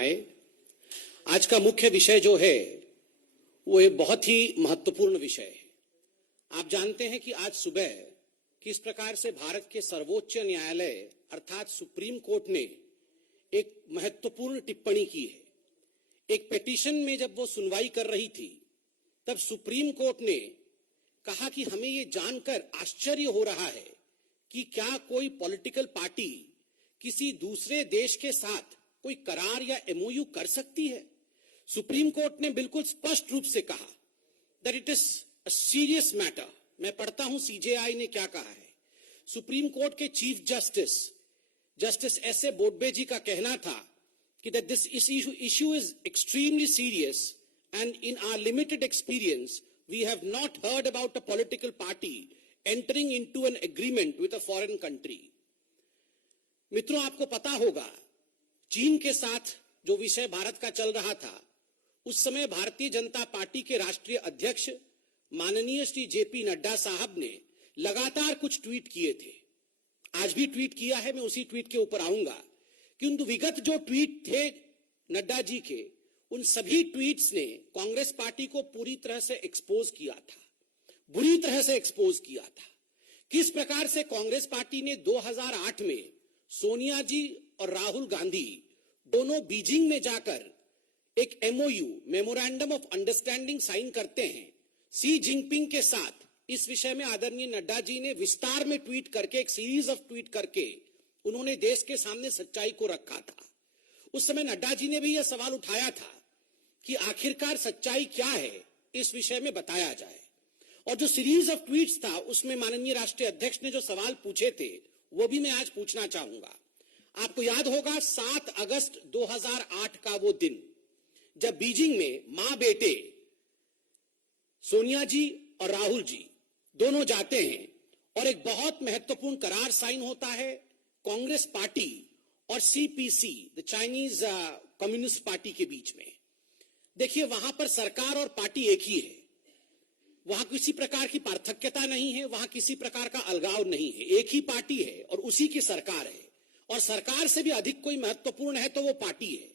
आए। आज का मुख्य विषय जो है वो एक बहुत ही महत्वपूर्ण विषय है। आप जानते हैं कि आज सुबह किस प्रकार से भारत के सर्वोच्च न्यायालय अर्थात सुप्रीम कोर्ट ने एक महत्वपूर्ण टिप्पणी की है। एक पिटीशन में जब वो सुनवाई कर रही थी तब सुप्रीम कोर्ट ने कहा कि हमें ये जानकर आश्चर्य हो रहा है कि क्या कोई पॉलिटिकल पार्टी किसी दूसरे देश के साथ कोई करार या एमओयू कर सकती है। सुप्रीम कोर्ट ने बिल्कुल स्पष्ट रूप से कहा that it is a serious matter. मैं पढ़ता हूं सीजेआई ने क्या कहा है। सुप्रीम कोर्ट के चीफ जस्टिस एस.ए. बोबडे जी का कहना था कि that this issue is extremely serious and in our limited experience we have not heard about a political party entering into an agreement with a foreign country. मित्रों, आपको पता होगा चीन के साथ जो विषय भारत का चल रहा था उस समय भारतीय जनता पार्टी के राष्ट्रीय अध्यक्ष माननीय श्री जेपी नड्डा साहब ने लगातार कुछ ट्वीट किए थे। आज भी ट्वीट किया है, मैं उसी ट्वीट के ऊपर आऊंगा। किंतु विगत जो ट्वीट थे नड्डा जी के, उन सभी ट्वीट्स ने कांग्रेस पार्टी को पूरी तरह से एक्सपोज किया था, बुरी तरह से एक्सपोज किया था। किस प्रकार से कांग्रेस पार्टी ने 2008 में सोनिया जी और राहुल गांधी दोनों बीजिंग में जाकर एक MOU memorandum of understanding sign करते हैं सी जिनपिंग के साथ। इस विषय में आदरणीय नड्डा जी ने विस्तार में ट्वीट करके, एक सीरीज ऑफ ट्वीट करके उन्होंने देश के सामने सच्चाई को रखा था। उस समय नड्डा जी ने भी यह सवाल उठाया था कि आखिरकार सच्चाई क्या है, इस विषय में बताया जाए। और जो सीरीज ऑफ ट्वीट्स था उसमें माननीय राष्ट्रीय अध्यक्ष ने जो सवाल पूछे थे वो भी मैं आज पूछना चाहूंगा। आपको याद होगा 7 अगस्त 2008 का वो दिन जब बीजिंग में मां बेटे सोनिया जी और राहुल जी दोनों जाते हैं और एक बहुत महत्वपूर्ण करार साइन होता है कांग्रेस पार्टी और CPC the Chinese communist party के बीच में। देखिए, वहां पर सरकार और पार्टी एक ही है, वहां किसी प्रकार की पार्थक्यता नहीं है, वहां किसी प्रकार का अलगाव नहीं है, एक ही पार्टी है और उसी की सरकार है। और सरकार से भी अधिक कोई महत्वपूर्ण है तो वो पार्टी है।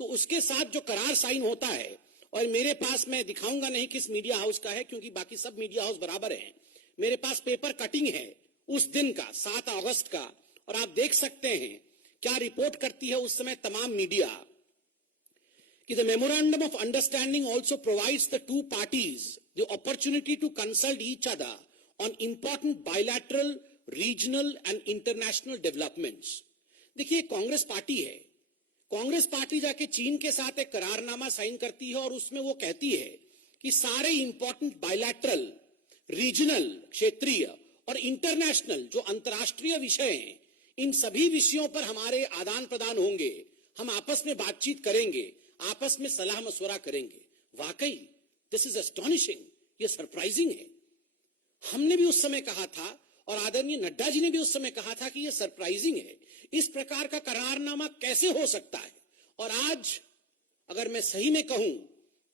तो उसके साथ जो करार साइन होता है, और मेरे पास, मैं दिखाऊंगा नहीं किस मीडिया हाउस का है क्योंकि बाकी सब मीडिया हाउस बराबर हैं, मेरे पास पेपर कटिंग है उस दिन का 7 अगस्त का, और आप देख सकते हैं क्या रिपोर्ट करती है उस समय तमाम मीडिया कि the memorandum of understanding also provides the two parties the opportunity to consult each other on important bilateral, regional and international developments. देखिए, कांग्रेस पार्टी है, कांग्रेस पार्टी जाके चीन के साथ एक करारनामा साइन करती है और उसमें वो कहती है कि सारे इंपॉर्टेंट बायलैटरल, रीजनल, क्षेत्रीय और इंटरनेशनल जो अंतर्राष्ट्रीय विषय हैं, इन सभी विषयों पर हमारे आदान प्रदान होंगे, हम आपस में बातचीत करेंगे, आपस में सलाह मशवरा करेंगे। वाकई दिस इज एस्टॉनिशिंग, ये सरप्राइजिंग है। हमने भी उस समय कहा था और आदरणीय नड्डा जी ने भी उस समय कहा था कि यह सरप्राइजिंग है, इस प्रकार का करारनामा कैसे हो सकता है। और आज अगर मैं सही में कहूं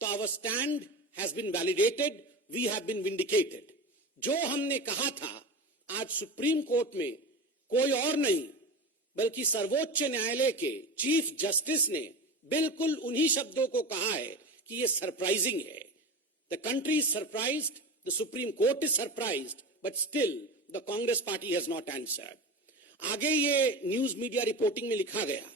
तो our stand has been validated, we have been vindicated. जो हमने कहा था आज सुप्रीम कोर्ट में कोई और नहीं बल्कि सर्वोच्च न्यायालय के चीफ जस्टिस ने बिल्कुल उन्हीं शब्दों को कहा है कि यह सरप्राइजिंग है। The country is surprised, the supreme court is surprised, but still the Congress party has not answered. आगे ये न्यूज मीडिया रिपोर्टिंग में लिखा गया,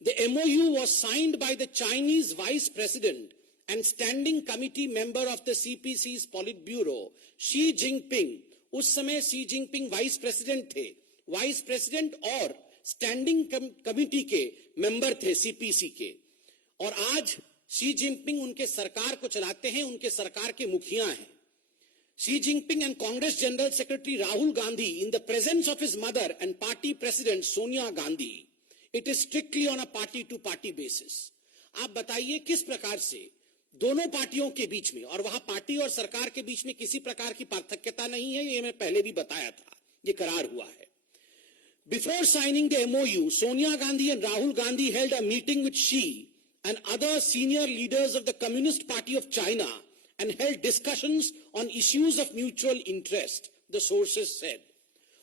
the MOU was signed by the Chinese vice president and standing committee member of the CPC's politburo Xi Jinping. उस समय Xi Jinping vice president थे, vice president और standing committee के member थे CPC के। और आज शी जिनपिंग उनके सरकार को चलाते हैं, उनके सरकार के मुखिया हैं। Xi Jinping and Congress General Secretary Rahul Gandhi in the presence of his mother and party president Sonia Gandhi. It is strictly on a party-to-party basis. आप बताइए किस प्रकार से दोनों पार्टियों के बीच में, और वहां पार्टी और सरकार के बीच में किसी प्रकार की पार्थक्यता नहीं है, ये मैं पहले भी बताया था, ये करार हुआ है। Before signing the MOU, Sonia Gandhi and Rahul Gandhi held a meeting with Xi and other senior leaders of the Communist Party of China and held discussions on issues of mutual interest, the sources said.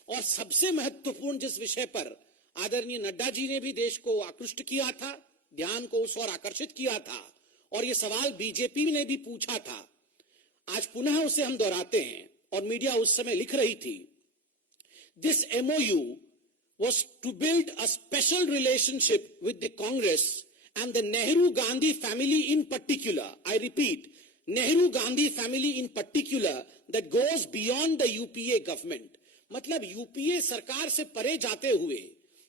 और सबसे महत्वपूर्ण जिस विषय पर आदरणीय नड्डा जी ने भी देश को आकृष्ट किया था ध्यान को उस ओर आकर्षित किया था और ये सवाल बीजेपी ने भी पूछा था। आज पुनः उसे हम दोहराते हैं और मीडिया उस समय लिख रही थी, this MOU was to build a special relationship with the Congress and the Nehru-Gandhi family in particular. I repeat, Nehru-Gandhi family in particular that goes beyond the UPA government. मतलब यूपीए सरकार से परे जाते हुए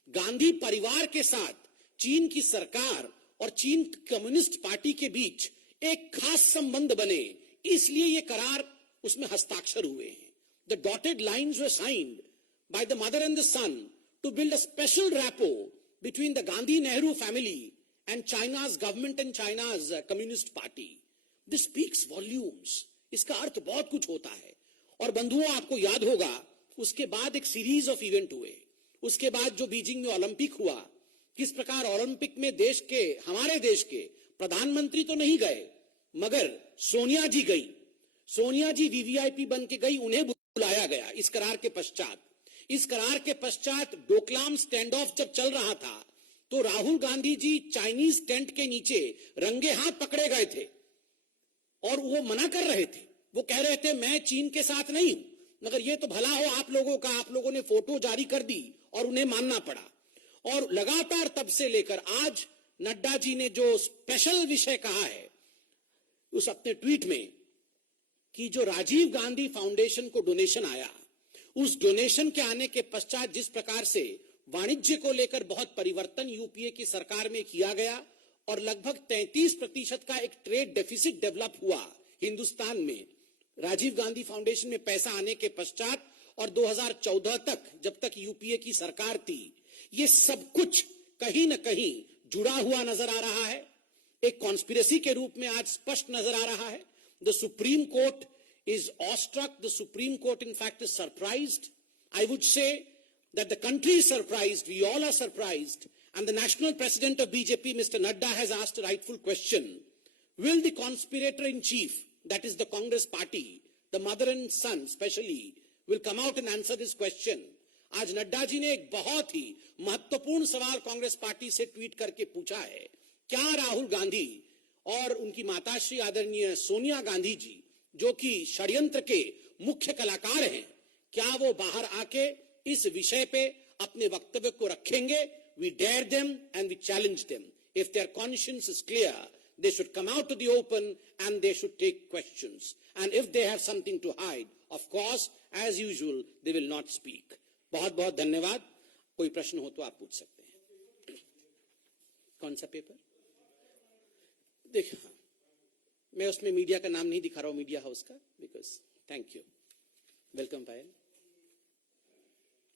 गांधी परिवार के साथ चीन की सरकार और चीन कम्युनिस्ट पार्टी के बीच एक खास संबंध बने, इसलिए ये करार उसमें हस्ताक्षर हुए हैं. The dotted lines were signed by the mother and the son to build a special rapport between the Gandhi-Nehru family and China's government and China's Communist Party. This speaks volumes. इसका अर्थ बहुत कुछ होता है. और बंधुओं, आपको याद होगा उसके बाद एक सीरीज ऑफ इवेंट हुए. उसके बाद जो बीजिंग में ओलंपिक हुआ, किस प्रकार ओलंपिक में हमारे देश के प्रधानमंत्री तो नहीं गए, मगर सोनिया जी गई. सोनिया जी वीवीआईपी बन के गई, उन्हें बुलाया गया इस करार के पश्चात. इस करार के पश्चात डोकलाम स्टैंड ऑफ जब चल रहा था तो राहुल गांधी जी चाइनीज टेंट के नीचे रंगे हाथ पकड़े गए थे और वो मना कर रहे थे. वो कह रहे थे मैं चीन के साथ नहीं हूं, मगर ये तो भला हो आप लोगों का, आप लोगों ने फोटो जारी कर दी और उन्हें मानना पड़ा. और लगातार तब से लेकर आज नड्डा जी ने जो स्पेशल विषय कहा है उस अपने ट्वीट में कि जो राजीव गांधी फाउंडेशन को डोनेशन आया, उस डोनेशन के आने के पश्चात जिस प्रकार से वाणिज्य को लेकर बहुत परिवर्तन यूपीए की सरकार में किया गया और लगभग 33% का एक ट्रेड डेफिसिट डेवलप हुआ हिंदुस्तान में राजीव गांधी फाउंडेशन में पैसा आने के पश्चात, और 2014 तक जब तक यूपीए की सरकार थी, ये सब कुछ कहीं न कहीं जुड़ा हुआ नजर आ रहा है. एक कॉन्स्पिरेसी के रूप में आज स्पष्ट नजर आ रहा है. The supreme court is awestruck. The Supreme Court, in fact, is surprised. I would say that the country is surprised. We all are surprised. And the national president of BJP, Mr. Nadda, has asked a rightful question. Will the conspirator in chief, that is the Congress party, the mother and son especially, will come out and answer this question? आज नड्डा जी ने एक बहुत ही महत्वपूर्ण सवाल Congress party से tweet करके पूछा है, क्या राहुल गांधी और उनकी माताश्री आदरणीय सोनिया गांधी जी, जो कि षड्यंत्र के मुख्य कलाकार हैं, क्या वो बाहर आके इस विषय पे अपने वक्तव्य को रखेंगे? We dare them and we challenge them. If their conscience is clear, they should come out to the open and they should take questions. And if they have something to hide, of course, as usual, they will not speak. बहुत बहुत धन्यवाद. कोई प्रश्न हो तो आप पूछ सकते हैं. कौन सा पेपर? देखिए, मैं उसमें मीडिया का नाम नहीं दिखा रहा हूं, मीडिया हाउस का, because thank you. Welcome Payal.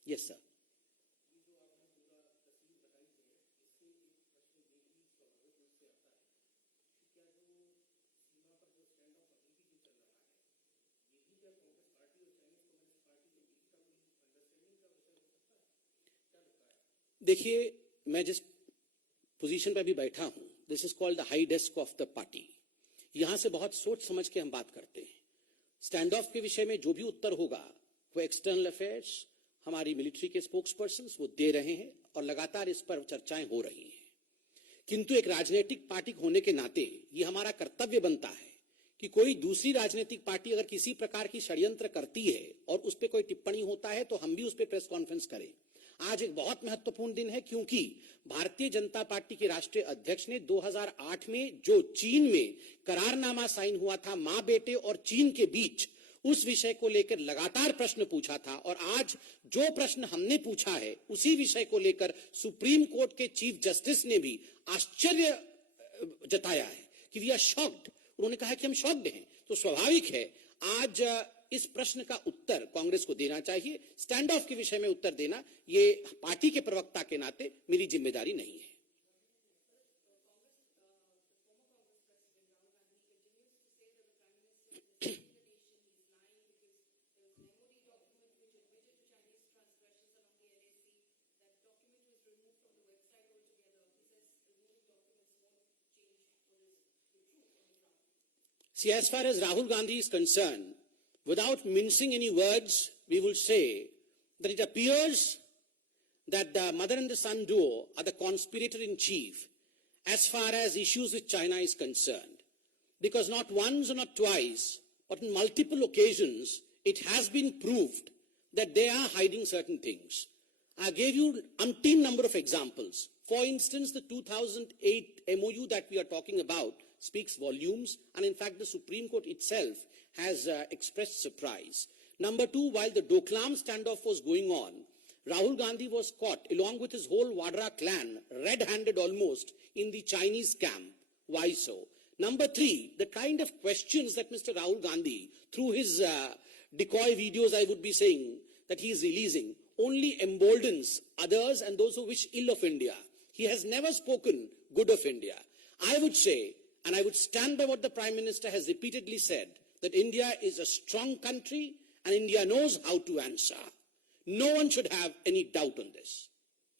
Yes sir. देखिए, मैं जिस पोजीशन पर अभी बैठा हूं, this is called the high desk of the party. यहां से बहुत सोच समझ के हम बात करते हैं. स्टैंड ऑफ के विषय में जो भी उत्तर होगा वो एक्सटर्नल अफेयर्स, हमारी मिलिट्री के स्पोक्स पर्सन वो दे रहे हैं और लगातार इस पर चर्चाएं हो रही हैं. किंतु एक राजनीतिक पार्टी होने के नाते ये हमारा कर्तव्य बनता है कि कोई दूसरी राजनीतिक पार्टी अगर किसी प्रकार की षड्यंत्र करती है और उस पर कोई टिप्पणी होता है तो हम भी उस पर प्रेस कॉन्फ्रेंस करें. आज एक बहुत महत्वपूर्ण दिन है क्योंकि भारतीय जनता पार्टी के राष्ट्रीय अध्यक्ष ने 2008 में जो चीन में करारनामा साइन हुआ था मां बेटे और चीन के बीच, उस विषय को लेकर लगातार प्रश्न पूछा था. और आज जो प्रश्न हमने पूछा है उसी विषय को लेकर सुप्रीम कोर्ट के चीफ जस्टिस ने भी आश्चर्य जताया है कि वी आर शॉक्ड. उन्होंने कहा कि हम शॉक्ड हैं. तो स्वाभाविक है आज इस प्रश्न का उत्तर कांग्रेस को देना चाहिए. स्टैंड ऑफ के विषय में उत्तर देना ये पार्टी के प्रवक्ता के नाते मेरी जिम्मेदारी नहीं है. See, as far as Rahul Gandhi is concerned, without mincing any words, we will say that it appears that the mother and the son duo are the conspirator in chief, as far as issues with China is concerned. Because not once or not twice, but on multiple occasions, it has been proved that they are hiding certain things. I gave you umpteen number of examples. For instance, the 2008 MOU that we are talking about speaks volumes, and in fact, the Supreme Court itself has expressed surprise. Number two, while the Doklam standoff was going on, Rahul Gandhi was caught, along with his whole Vadra clan, red-handed almost, in the Chinese camp. Why so? Number three, the kind of questions that Mr. Rahul Gandhi, through his decoy videos, I would be saying, that he is releasing, only emboldens others and those who wish ill of India. He has never spoken good of India. I would say, and I would stand by what the Prime Minister has repeatedly said, that India is a strong country and India knows how to answer. No one should have any doubt on this.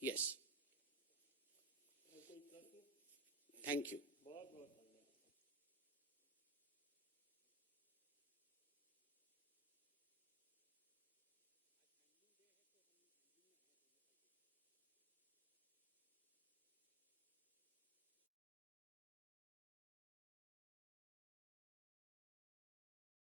Yes. Thank you.